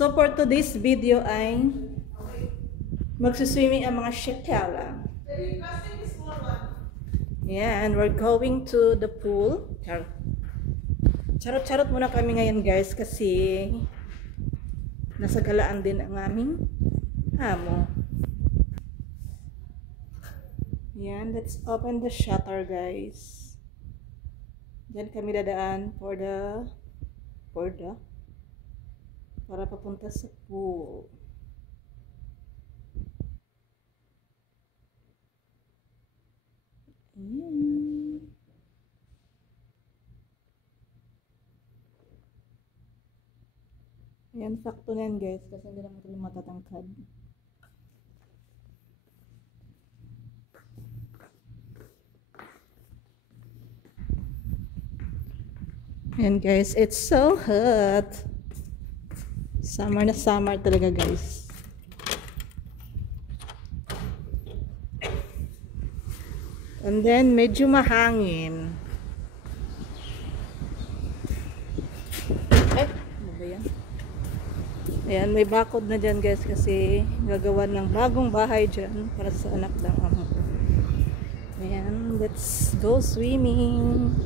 So for today's video ay magsiswimming ang mga shekala. Yeah, and we're going to the pool. Charot-charot muna kami ngayon guys kasi nasa galaan din ang aming amo. Yan, let's open the shutter guys. Diyan kami dadaan para papunta sa pool. Ayan, sakto na yan guys kasi hindi naman ito matatangkad. Ayan guys, it's so hot. Summer na summer talaga guys. And then medyo mahangin. Ano ba yan? Ayan, may bakod na dyan guys kasi gagawa ng bagong bahay dyan para sa anak ng amo ko. Ayan, let's go swimming.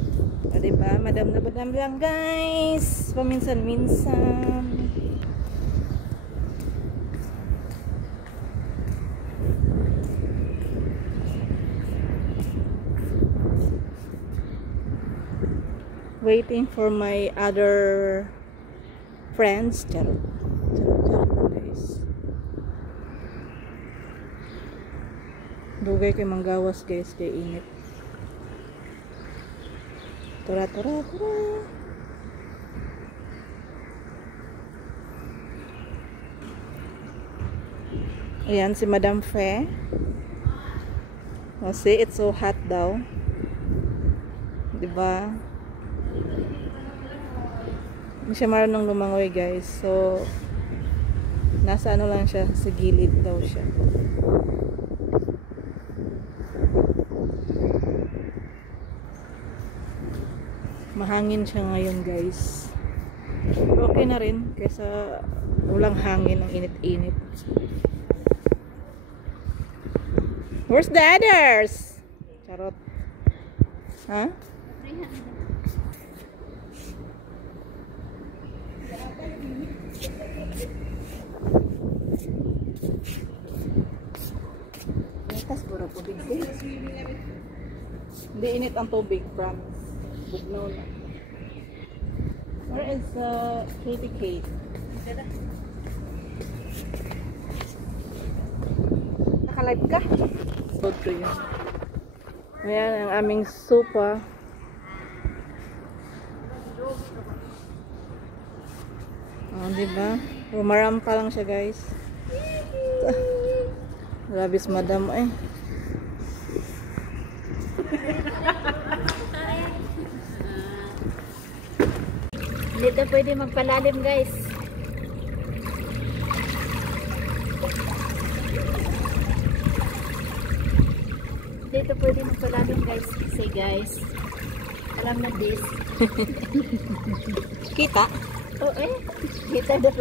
O diba, madam na madam lang guys. Paminsan-minsan. Waiting for my other friends. Charot lang guys. Dugay kay manggawas guys kay init. Tura. Ayan si Madam Fe. See, it's so hot daw. Diba? Hindi siya marunong lumangoy guys. So, nasa ano lang siya, sa gilid daw siya. Mahangin siya ngayon guys. Pero okay na rin kaysa walang hangin, ang init-init. Where's the others? Charot. Ha? Itas puro tubig guys. Hindi init ang tubig, promise. Bugnaw na. Where is Katie Kate? Naka-live ka? Load ko yun. Ayan ang aming sopa. Oh, diba? Rumarampa lang siya guys. Labis madam eh. Dito pwede magpalalim guys. Dito pwede magpalalim guys. Kasi guys, alam na this. Kita? Oh kita daw.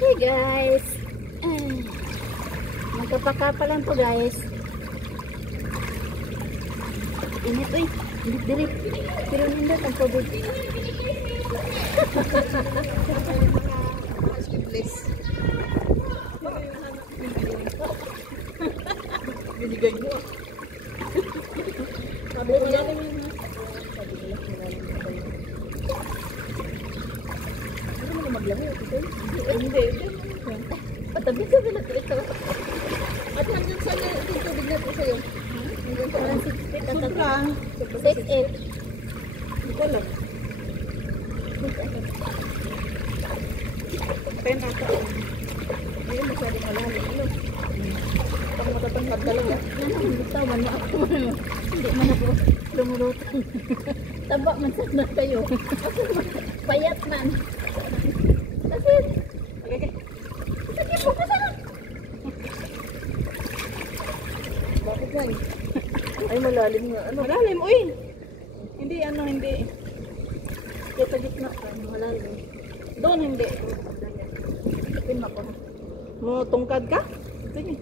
Hey guys. Magkapakapa lang po guys. Init eh. Init. Pero nindot ang tubig. Please. Binigay mo. Sabi ko lang yun. Hindi mo na maglango ito. Hindi. Patabi ka ba natin ito? At hanggang saan yung tubig na ito sa'yo? Hanggang 6 feet. 6'8". Hindi ko lang. Kaya nasa ayun, masyadong malalim. Ano? Pag matatangkad talaga. Bitaw man na ako. Hindi man ako lumulutang. Taba man sana kayo. Payat man. Kasi po ka sana. Bakit yan? Ay malalim nga. Ano? Malalim, uy! Hindi, hindi. Kaya sa gitna ka, malalim. Doon hindi. Pin mo ko. Mo tungkad ka? Sige.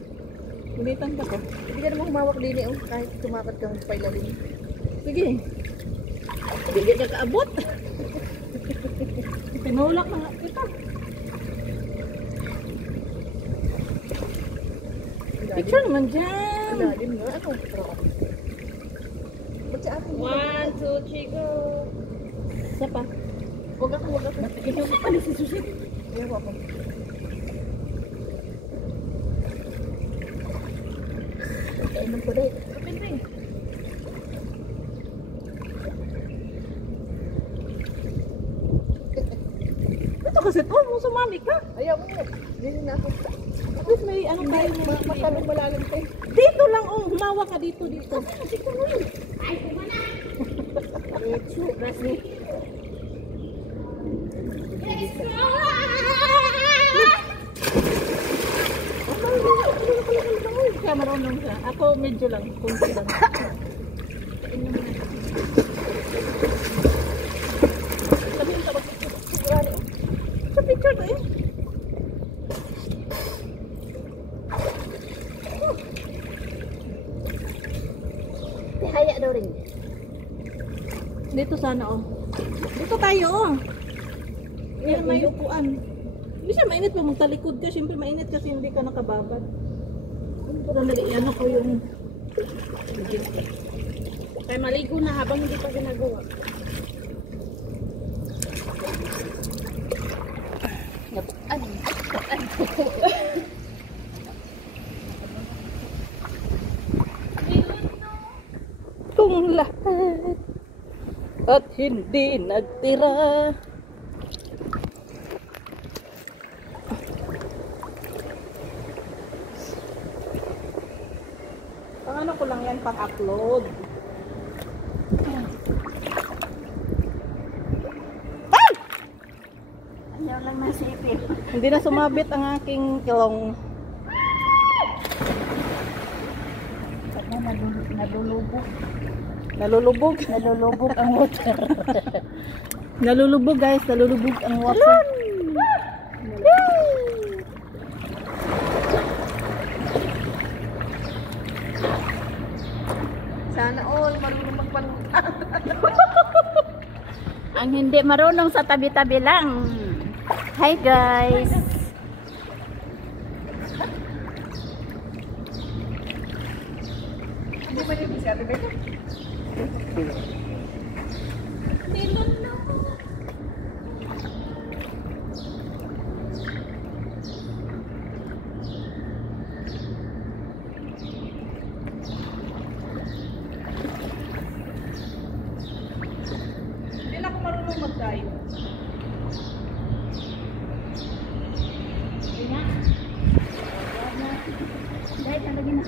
Pilitan ka ka. Hindi ka naman humawak din eh. Kahit tumakat kang pailalim. Sige. Hindi ka kaabot. Pinulak na nga kita. Picture naman dyan. Lalim nga. Ano? Ba't sa akin? 1, 2, 3, go. Isa pa. Huwag ako. Ikaw pa pala si Susit. Ayaw ako. Kainom ko dahil. Kapin rin. Ito kasi to, mo sumali ka. Ayaw mo. Dito na ako. At least may ano tayo mo. Matalong malalim tayo. Dito lang, oh. Humawa ka dito. Dito mo yun. Ay, kumana. Rasmi. Kaya marunong ka. Ako medyo lang. Kunti lang. Sabihin ka sigurado. Sa picture na eh. Haya daw rin. Dito sana oh. Dito tayo oh. Yan may upuan. Hindi siya mainit pa magtalikod ka. Siyempre mainit kasi hindi ka nakababad. Sandali, ano ko yung kaya maligo na habang hindi pa ginagawa. Kung lahat at hindi nagtira. Pang ano ko lang yan, pang-upload. Ay! Ayaw lang masipin. Hindi na sumabit ang aking kilong. Nalulubog. Nalulubog. Nalulubog ang water. Nalulubog guys, nalulubog ang water. Sana all marunong magpangutan. Ang hindi marunong sa tabi-tabi lang. Hi guys. Hindi ba yung si Ate Becca? Hindi na ako marunong mag-dive. Dahil talaga na.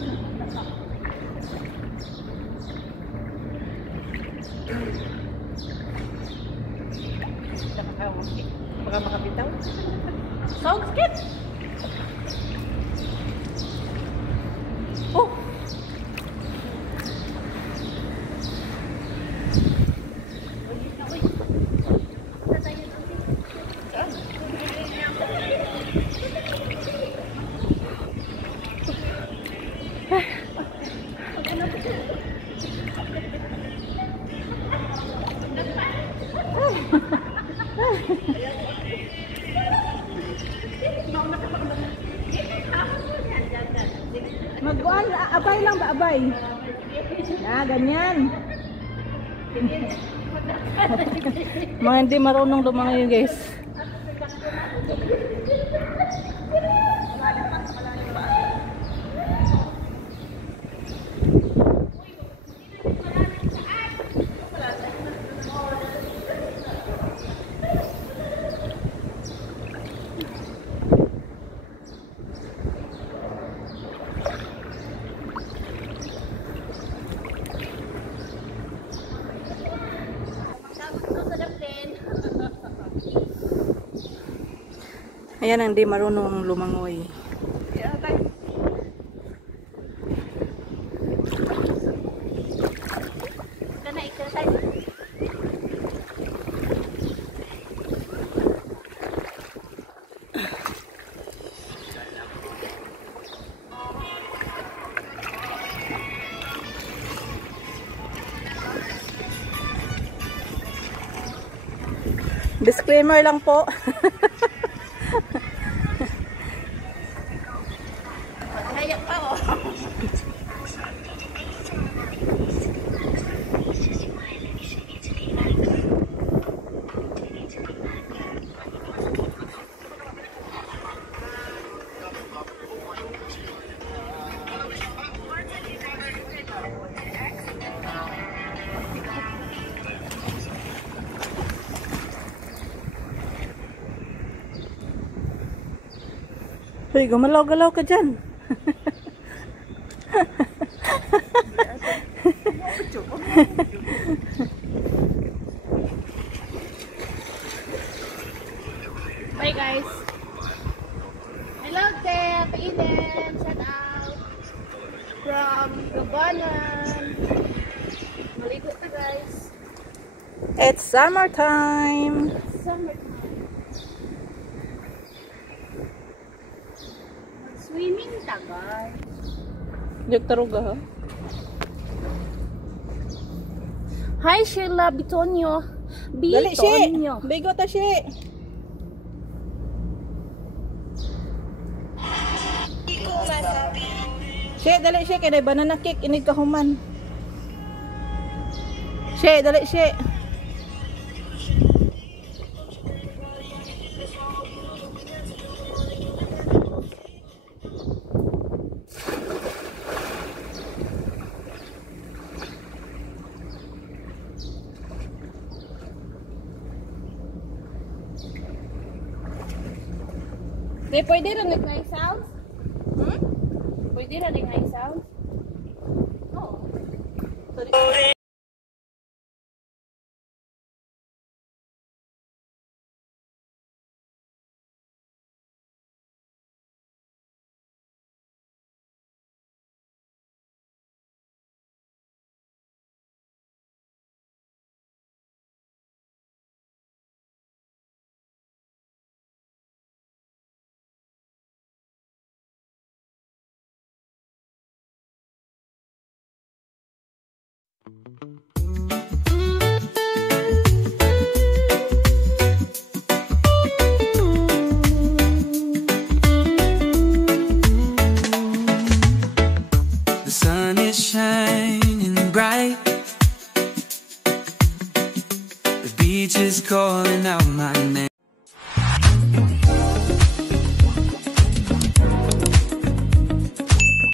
Baka makabitaw. Sounds good. Oh. Magkuhan, abay lang ba? Abay. Ganyan. Mga hindi marunong lumangoy guys. Ayan ang di marunong lumangoy. Kana exercise. Swimmer lang po. Kaya pa oh. Hoy, gumalaw-galaw ka dyan. Bye guys. Hello there, Eden. Shout out from Gabanan. Maligo na guys. It's summertime. Summertime. Swimming ta guys. Diyog taruga ha. Hi Sheila Bitonio. Dali, She. Bitonio. Bigo ta, She. She, dali, She. Kaya banana cake. Inig kahuman. She, dali, She. Di, pwede rin nag-high sounds? Pwede rin nag-high sounds? Oo. Sorry. The sun is shining bright. The beach is calling out my name.